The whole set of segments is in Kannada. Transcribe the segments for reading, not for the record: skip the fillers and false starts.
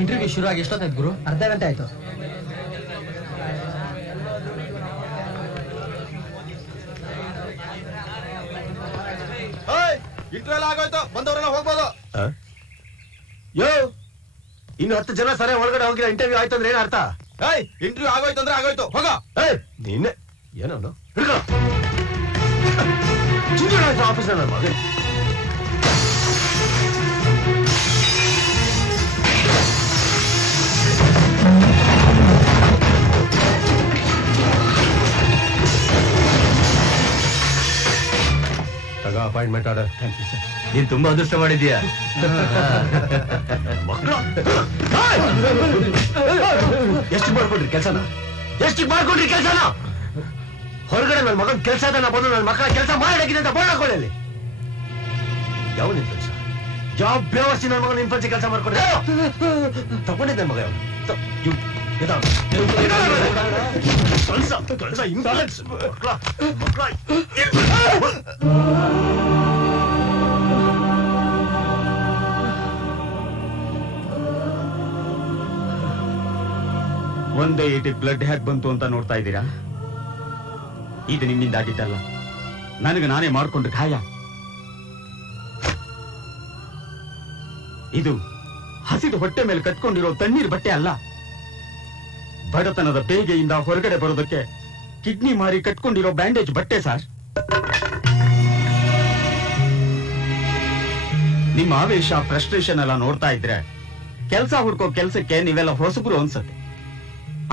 ಇಂಟರ್ವ್ಯೂ ಶುರು ಆಗಿ ಎಷ್ಟೊತ್ತಾಯ್ತು ಗುರು? ಅರ್ಧ ಗಂಟೆ ಆಯ್ತು. ಇಂಟರ್ವ್ಯೂ ಆಗೋಯ್ತು, ಬಂದವರೆಲ್ಲ ಹೋಗ್ಬೋದು. ಯೋ, ಇನ್ನು 10 ಜನ ಸರಿ ಒಳಗಡೆ ಹೋಗಿಲ್ಲ. ಇಂಟರ್ವ್ಯೂ ಆಯ್ತು ಅಂದ್ರೆ ಏನ್ ಅರ್ಥ? ಇಂಟರ್ವ್ಯೂ ಆಗೋಯ್ತು ಅಂದ್ರೆ ಆಗೋಯ್ತು, ಹೋಗ. ನಿನ್ನೆ ಏನೋ ಹಿಡ್ಕೊ ಆಫೀಸ್ ನನ್ನ ಮಗ. ತಗ appointment order. Thank you sir. ನೀನ್ ತುಂಬಾ ಅದೃಷ್ಟ ಮಾಡಿದ್ಯಾ. ಮಕ್ಕಳು ಎಷ್ಟು ಮಾಡ್ಕೊಂಡ್ರಿ ಕೆಲ್ಸನ? ಎಷ್ಟು ಮಾಡ್ಕೊಂಡ್ರಿ ಕೆಲ್ಸನ? ಹೊರಗಡೆ ನನ್ನ ಮಗನ ಕೆಲಸ ಅದನ್ನ ಬಂದು ನನ್ನ ಮಕ್ಕಳ ಕೆಲಸ ಮಾಡಾಗಿದೆ ಅಂತ ಬೋರ್ಡ್ ಹಾಕೊಳ್ಳಿ. ಯಾವ ಇನ್ಫ್ಲುಯೆನ್ಸ್? ಯಾವ ಬೇವರ್ಸಿ ನನ್ನ ಮಗನ ಇನ್ಫ್ಲುಯೆನ್ಸ್ ಕೆಲಸ ಮಾಡ್ಕೊಂಡ್ರೆ ತಗೊಂಡಿದ್ದ ನನ್ನ ಮಗ ಯಾವ ಕೆಲಸ ಇನ್ಫ್ಲುಯೆನ್ಸ್ ಮಕ್ಕಳ. ಒಂದೇ ಏಟಿ ಬ್ಲಡ್ ಹ್ಯಾಕ್ ಬಂತು ಅಂತ ನೋಡ್ತಾ ಇದ್ದೀರಾ? ಇದು ನಿಮ್ಮಿಂದ ಆಗಿದ್ದಲ್ಲ, ನನಗೆ ನಾನೇ ಮಾಡ್ಕೊಂಡು ಗಾಯ. ಇದು ಹಸಿದು ಹೊಟ್ಟೆ ಮೇಲೆ ಕಟ್ಕೊಂಡಿರೋ ತಣ್ಣೀರ್ ಬಟ್ಟೆ ಅಲ್ಲ. ಬಡತನದ ಬೇಗೆಯಿಂದ ಹೊರಗಡೆ ಬರೋದಕ್ಕೆ ಕಿಡ್ನಿ ಮಾರಿ ಕಟ್ಕೊಂಡಿರೋ ಬ್ಯಾಂಡೇಜ್ ಬಟ್ಟೆ ಸರ್. ನಿಮ್ಮ ಆವೇಶ, ಫ್ರಸ್ಟ್ರೇಷನ್ ಎಲ್ಲ ನೋಡ್ತಾ ಇದ್ರೆ ಕೆಲಸ ಹುಡ್ಕೋ ಕೆಲ್ಸಕ್ಕೆ ನೀವೆಲ್ಲ ಹೊಸಬ್ರು ಅನ್ಸತ್ತೆ.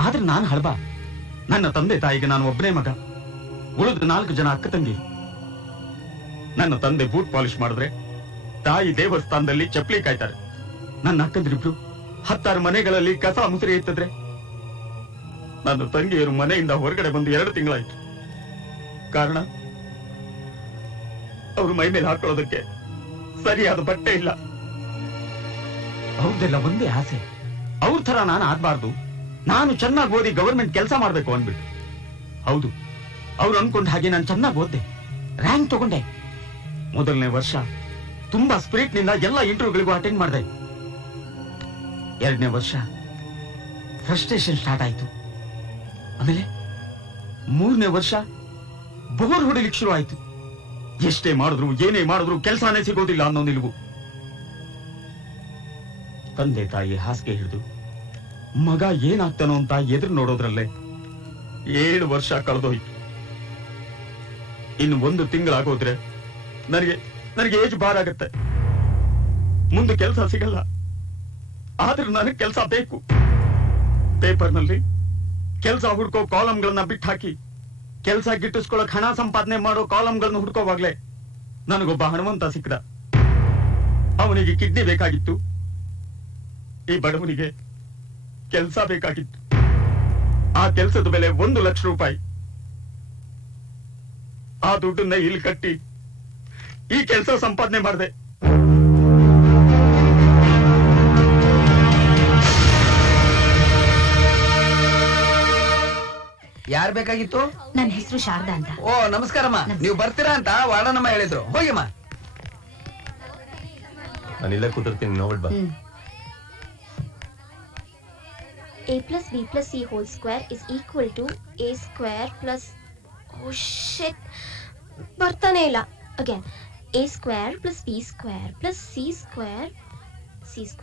ಆದ್ರೆ ನಾನು ಹಳಬ. ನನ್ನ ತಂದೆ ತಾಯಿಗೆ ನಾನು ಒಬ್ಬನೇ ಮಗ, ಉಳಿದ 4 ಜನ ಅಕ್ಕ ತಂಗಿ. ನನ್ನ ತಂದೆ ಬೂಟ್ ಪಾಲಿಶ್ ಮಾಡಿದ್ರೆ ತಾಯಿ ದೇವಸ್ಥಾನದಲ್ಲಿ ಚಪ್ಪಲಿ ಕಾಯ್ತಾರೆ. ನನ್ನ ಅಕ್ಕಂದ್ರಿಬ್ರು 10 ಮನೆಗಳಲ್ಲಿ ಕಸ ಮುಸುರಿ ಎತ್ತಿದ್ರೆ ನನ್ನ ತಂಗಿಯರು ಮನೆಯಿಂದ ಹೊರಗಡೆ ಬಂದು 2 ತಿಂಗಳಾಯ್ತು. ಕಾರಣ ಅವರು ಮೈ ಮೇಲೆ ಹಾಕೊಳ್ಳೋದಕ್ಕೆ ಸರಿಯಾದ ಬಟ್ಟೆ ಇಲ್ಲ. ಅವ್ರದೆಲ್ಲ ಒಂದೇ ಆಸೆ, ಅವ್ರ ತರ ನಾನು ಆಗ್ಬಾರ್ದು, ನಾನು ಚೆನ್ನಾಗಿ ಓದಿ ಗವರ್ಮೆಂಟ್ ಕೆಲಸ ಮಾಡ್ಬೇಕು ಅಂದ್ಬಿಟ್ಟು. ಹೌದು, ಅವ್ರು ಅನ್ಕೊಂಡ ಹಾಗೆ ನಾನು ಚೆನ್ನಾಗಿ ಓದ್ದೆ, ರ್ಯಾಂಕ್ ತಗೊಂಡೆ. ಮೊದಲನೇ ವರ್ಷ ತುಂಬಾ ಸ್ಪಿರಿಟ್ ನಿಂದ ಎಲ್ಲ ಇಂಟರ್ವ್ಯೂಗಳಿಗೂ ಅಟೆಂಡ್ ಮಾಡಿದೆ. 2ನೇ ವರ್ಷ ಫ್ರಸ್ಟ್ರೇಷನ್ ಸ್ಟಾರ್ಟ್ ಆಯ್ತು. ಆಮೇಲೆ 3ನೇ ವರ್ಷ ಬೋರ್ ಹೊಡಿಲಿಕ್ಕೆ ಶುರು ಆಯ್ತು. ಎಷ್ಟೇ ಮಾಡಿದ್ರು ಏನೇ ಮಾಡಿದ್ರು ಕೆಲಸನೇ ಸಿಗೋದಿಲ್ಲ ಅನ್ನೋ ನಿಲುವು. ತಂದೆ ತಾಯಿ ಹಾಸಿಗೆ ಹಿಡಿದು ಮಗ ಏನಾಗ್ತಾನೋ ಅಂತ ಎದುರು ನೋಡೋದ್ರಲ್ಲೇ 7 ವರ್ಷ ಕಳೆದೋಯ್ತು. ಇನ್ನು 1 ತಿಂಗಳಾಗೋದ್ರೆ ನನಗೆ ಏಜ್ ಬಾರ್ ಆಗತ್ತೆ. ಮುಂದೆ ಕೆಲಸ ಸಿಗಲ್ಲ. ಆದ್ರೆ ನನಗೆ ಕೆಲಸ ಬೇಕು. ಪೇಪರ್ನಲ್ಲಿ ಕೆಲಸ ಹುಡ್ಕೋ ಕಾಲಂಗಳನ್ನ ಬಿಟ್ಟು ಹಾಕಿ ಕೆಲಸ ಗಿಟ್ಟಿಸ್ಕೊಳ್ಳೋಕೆ ಹಣ ಸಂಪಾದನೆ ಮಾಡೋ ಕಾಲಂಗಳನ್ನ ಹುಡ್ಕೋವಾಗ್ಲೇ ನನಗೊಬ್ಬ ಹಣವಂತ ಸಿಕ್ಕದ. ಅವನಿಗೆ ಕಿಡ್ನಿ ಬೇಕಾಗಿತ್ತು, ಈ ಬಡವನಿಗೆ ಕೆಲಸ ಬೇಕಾಗಿತ್ತು. ಆ ಕೆಲಸದ ಬೆಲೆ 1 ಲಕ್ಷ ರೂಪಾಯಿ. ಆ ದುಡ್ಡನ್ನ ಇಲ್ಲಿ ಕಟ್ಟಿ ಈ ಕೆಲಸ ಸಂಪಾದನೆ ಮಾಡಿದೆ. ಯಾರ್ ಬೇಕಾಗಿತ್ತು? ನನ್ನ ಹೆಸರು ಶಾರದಾ ಅಂತ. ಓ ನಮಸ್ಕಾರಮ್ಮ. ನೀವು ಬರ್ತೀರಾ ಅಂತ ವಾರ್ಡನಮ್ಮ ಹೇಳಿದ್ರು. ಹೋಗಿಮ್ಮ. ನಾನಿಲ್ಲೇ ಕೂತಿರ್ತೀನಿ, ನೋಡ್ಬಾ. A plus b plus c whole square is equal to a square plus... Oh shit! ಬರ್ತಾನೆ ಇಲ್ಲ. Again. A square plus b square plus c square plus...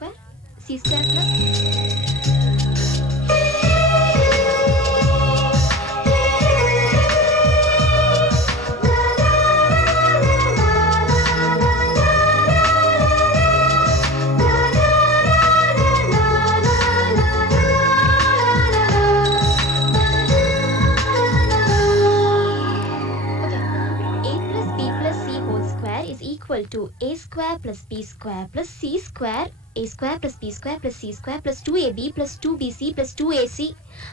equal to a square plus b square plus c square, a square plus b square plus c square plus 2ab plus 2bc plus 2ac.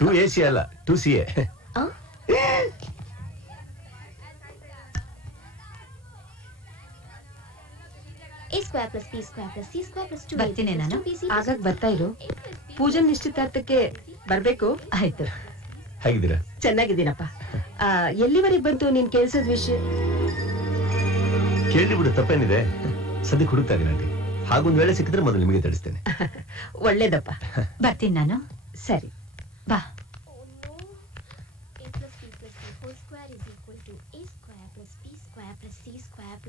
2ac ಅಲ್ಲ, 2ca. a square plus b square plus c square plus 2ab ಬರ್ತೀನಿ plus ನಾನು. 2bc. ಆಗಾಗ ಬರ್ತಾ ಇರು. ಪೂಜನ್ ನಿಶ್ಚಿತಾರ್ಥಕ್ಕೆ ಬರ್ಬೇಕು. ಆಯ್ತು. ಹೇಗಿದ್ದೀರಾ? ಚೆನ್ನಾಗಿದ್ದೀನಪ್ಪ. ಎಲ್ಲಿವರೆಗೆ ಬಂತು ನಿನ್ ಕೆಲ್ಸದ ವಿಷಯ? ಕೇಳಿ ಬಿಡು, ತಪ್ಪೇನಿದೆ. ಸದ್ಯಕ್ಕೆ ಹುಡುಕ್ತಾ ಇದೀನಿ ಆಂಟಿ. ಹಾಗೊಂದು ವೇಳೆ ಸಿಕ್ಕಿದ್ರೆ ಮೊದಲು ನಿಮಗೆ ತಿಳಿಸ್ತೇನೆ. ಒಳ್ಳೇದಪ್ಪ. ಬರ್ತೀನಿ ನಾನು. ಸರಿ. ಬಾ. a plus b plus c whole square is equal to a square plus b square plus c square plus